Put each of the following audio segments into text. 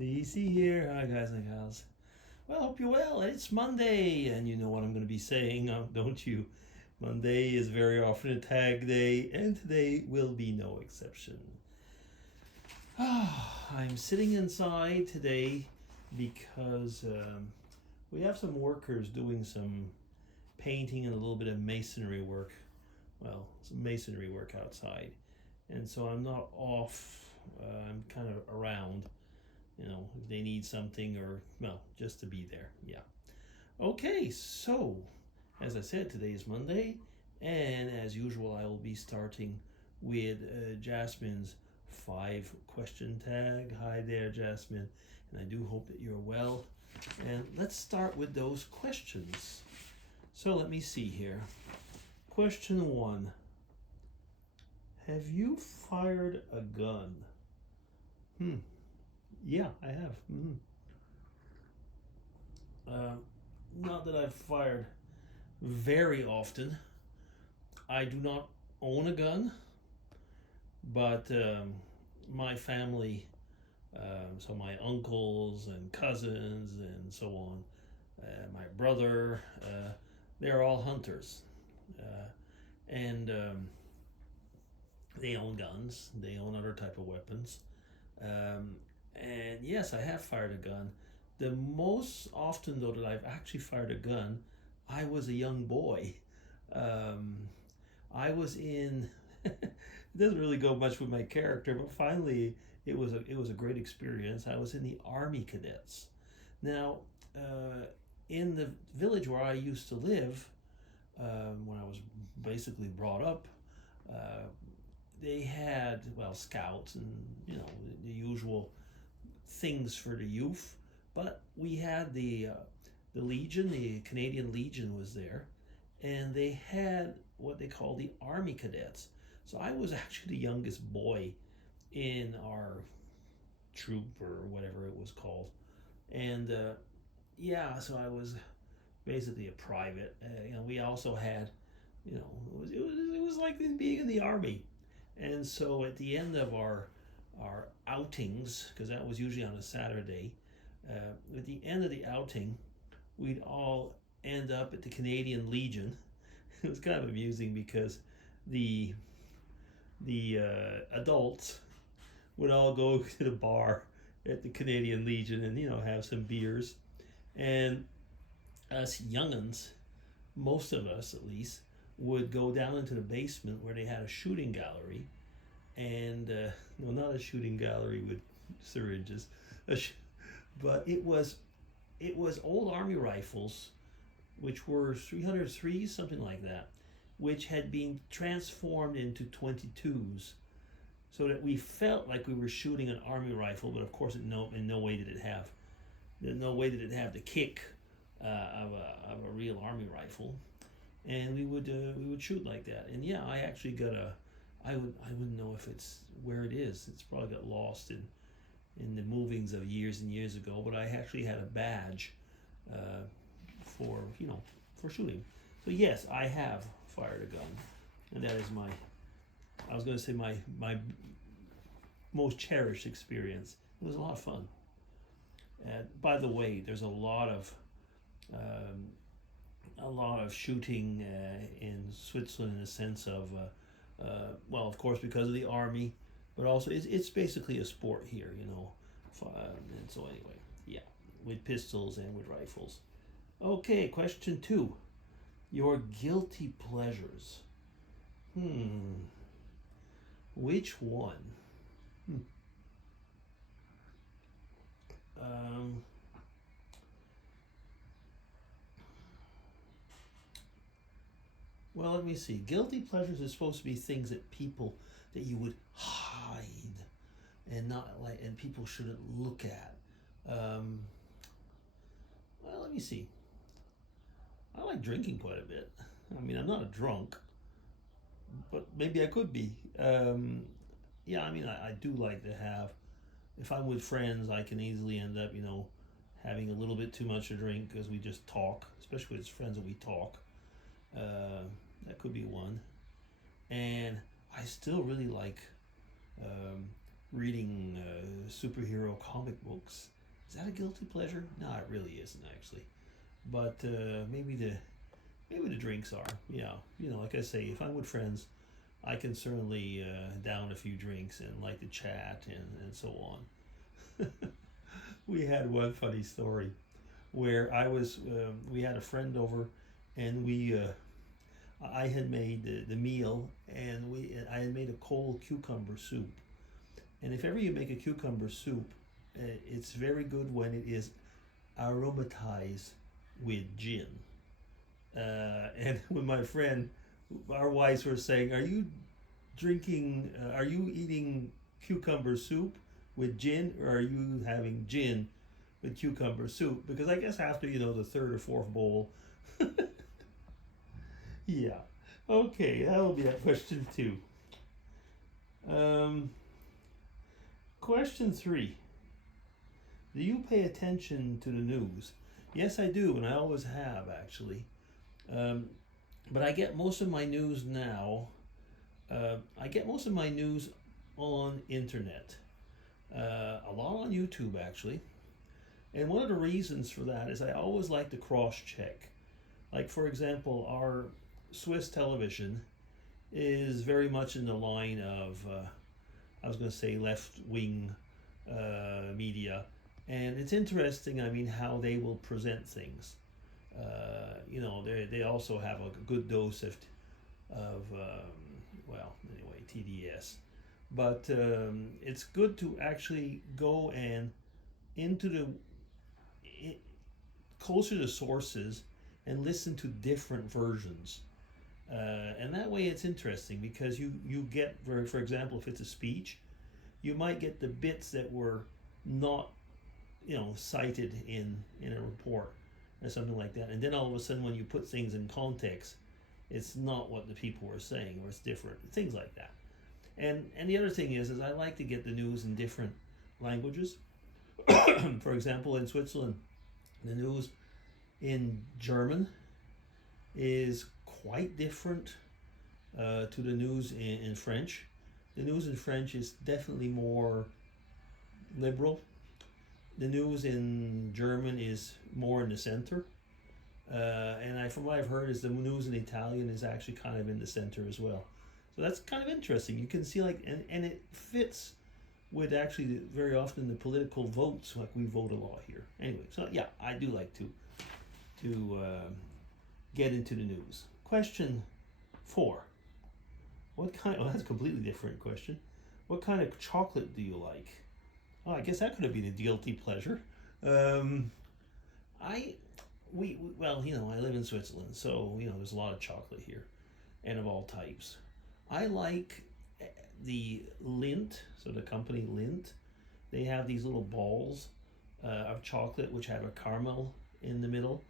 DC here. Hi, guys and gals. Well, I hope you're well. It's Monday, and you know what I'm going to be saying, don't you? Monday is very often a tag day, and today will be no exception. I'm sitting inside today because we have some workers doing some painting and a little bit of masonry work. Well, some masonry work outside. And so I'm not off, I'm kind of around. If they need something or, well, just to be there. Yeah. Okay, so as I said, today is Monday, and as usual, I will be starting with Jasmine's 5 question tag. Hi there, Jasmine, and I do hope that you're well. And let's start with those questions. So let me see here. Question 1. Have you fired a gun? Yeah, I have. Uh, Not that I've fired very often. I do not own a gun, but my family, so my uncles and cousins and so on, my brother, they're all hunters. And they own guns, they own other type of weapons. Um, and yes, I have fired a gun. The most often, though, that I've actually fired a gun, I was a young boy. Um, I was in. It doesn't really go much with my character, but finally, it was a great experience. I was in the Army Cadets. Now, in the village where I used to live, when I was basically brought up, uh, they had, well, scouts and the usual things for the youth, but we had the Legion, the Canadian Legion was there, and they had what they call the Army Cadets. So I was actually the youngest boy in our troop or whatever it was called, and yeah, so I was basically a private. We also had, it was like being in the army, and so at the end of our outings, because that was usually on a Saturday, at the end of the outing, we'd all end up at the Canadian Legion. It was kind of amusing because the adults would all go to the bar at the Canadian Legion and have some beers, and us younguns, most of us at least, would go down into the basement where they had a shooting gallery, and no, not a shooting gallery with syringes, sh- but it was old army rifles, which were 303s, something like that, which had been transformed into 22s, so that we felt like we were shooting an army rifle, but of course, in no way did it have, the kick of a real army rifle, and we would shoot like that. And yeah, I actually got a. I wouldn't know if it's where it is. It's probably got lost in the movings of years and years ago. But I actually had a badge uh, for for shooting. So yes, I have fired a gun, and that is my. I was going to say my most cherished experience. It was a lot of fun. By the way, there's um, a lot of shooting in Switzerland in the sense of, well, of course, because of the army, but also it's basically a sport here, and so anyway, yeah, with pistols and with rifles. Okay, question 2. Your guilty pleasures. Hmm. Which one? Hmm. Um, well, let me see. Guilty pleasures is supposed to be things that you would hide and not like, and people shouldn't look at. Um, well, let me see. I like drinking quite a bit. I mean, I'm not a drunk, but maybe I could be. Yeah, I mean, I do like to have. If I'm with friends, I can easily end up, having a little bit too much to drink because we just talk, especially with friends that we talk. Uh, that could be one. And I still really like um, reading superhero comic books. Is that a guilty pleasure? No, it really isn't actually. But maybe the drinks are. Yeah, like I say, if I'm with friends, I can certainly down a few drinks and like to chat and so on. We had one funny story where we had a friend over, and I had made the meal, and I had made a cold cucumber soup. And if ever you make a cucumber soup, it's very good when it is aromatized with gin. And with my friend, our wives were saying, are you eating cucumber soup with gin, or are you having gin with cucumber soup? Because I guess after, the third or fourth bowl, yeah. Okay, that'll be at question 2. Um, Question 3. Do you pay attention to the news? Yes, I do, and I always have, actually. Um, but I get most of my news now. I get most of my news on internet. A lot on YouTube, actually. And one of the reasons for that is I always like to cross check. Like, for example, our Swiss television is very much in the line of, I was going to say, left wing media. And it's interesting, how they will present things. They also have a good dose of TDS. But it's good to actually go and into i closer to sources and listen to different versions. And that way it's interesting because you get, for example, if it's a speech, you might get the bits that were not, cited in a report or something like that. And then all of a sudden when you put things in context, it's not what the people were saying, or it's different, things like that. And the other thing is I like to get the news in different languages. For example, in Switzerland, the news in German is quite different to the news in French. The news in French is definitely more liberal. The news in German is more in the center. From what I've heard, is the news in Italian is actually kind of in the center as well. So that's kind of interesting. You can see and it fits with actually very often the political votes, like we vote a lot here. Anyway, so yeah, I do like to get into the news. Question 4. That's a completely different question. What kind of chocolate do you like? Oh, I guess that could have been a guilty pleasure. I I live in Switzerland, so there's a lot of chocolate here, and of all types. I like the Lindt, so the company Lindt. They have these little balls of chocolate which have a caramel in the middle.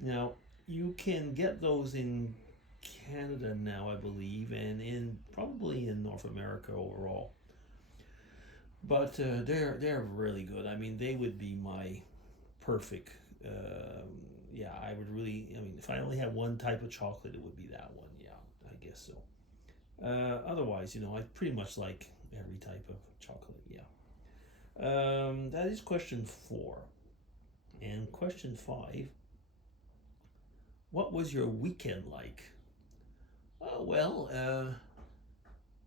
Now you can get those in Canada now, I believe, and probably in North America overall. But they're really good. They would be my perfect. I would really. If I only had one type of chocolate, it would be that one. Yeah, I guess so. Otherwise, I pretty much like every type of chocolate. Yeah. That is question 4, and question 5. What was your weekend like? Oh well.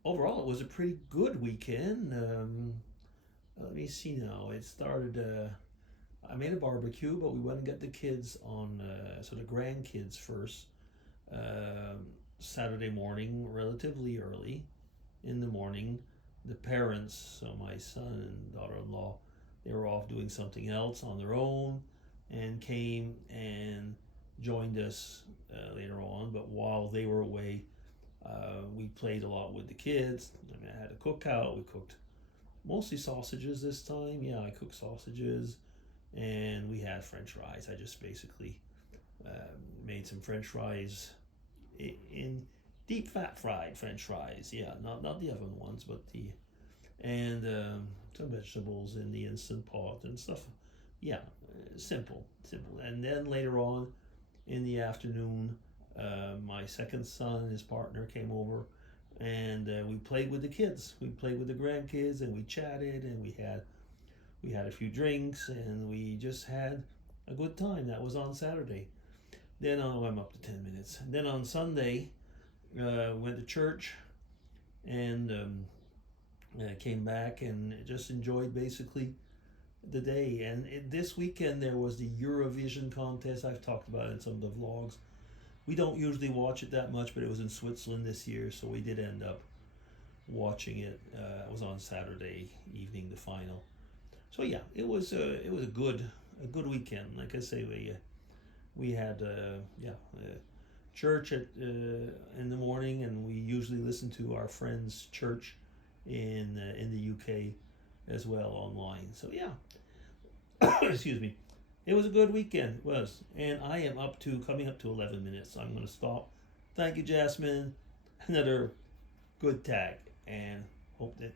Overall, it was a pretty good weekend. Let me see now. It started. I made a barbecue, but we went and got the kids on, so the grandkids first, Saturday morning, relatively early in the morning. The parents, so my son and daughter-in-law, they were off doing something else on their own, and came and joined us later on. But while they were away, we played a lot with the kids. I had a cookout. We cooked mostly sausages this time. Yeah, I cooked sausages, and we had French fries. I just basically made some French fries in deep fat fried French fries. Yeah, not the oven ones, but and some vegetables in the instant pot and stuff. Yeah, simple. And then later on in the afternoon, my second son and his partner came over, and we played with the kids. We played with the grandkids, and we chatted, and we had a few drinks, and we just had a good time. That was on Saturday. Then I'm up to 10 minutes. And then on Sunday, went to church, and came back and just enjoyed basically the day. And this weekend there was the Eurovision contest. I've talked about it in some of the vlogs. We don't usually watch it that much, but it was in Switzerland this year, so we did end up watching it. It was on Saturday evening, the final. So yeah, it was a good weekend. Like I say, we had church in the morning, and we usually listen to our friends' church in the UK as well online. So yeah, excuse me. It was a good weekend, it was, and I am coming up to 11 minutes. So I'm going to stop. Thank you, Jasmine. Another good tag, and hope that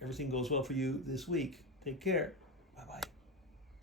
everything goes well for you this week. Take care. Bye bye.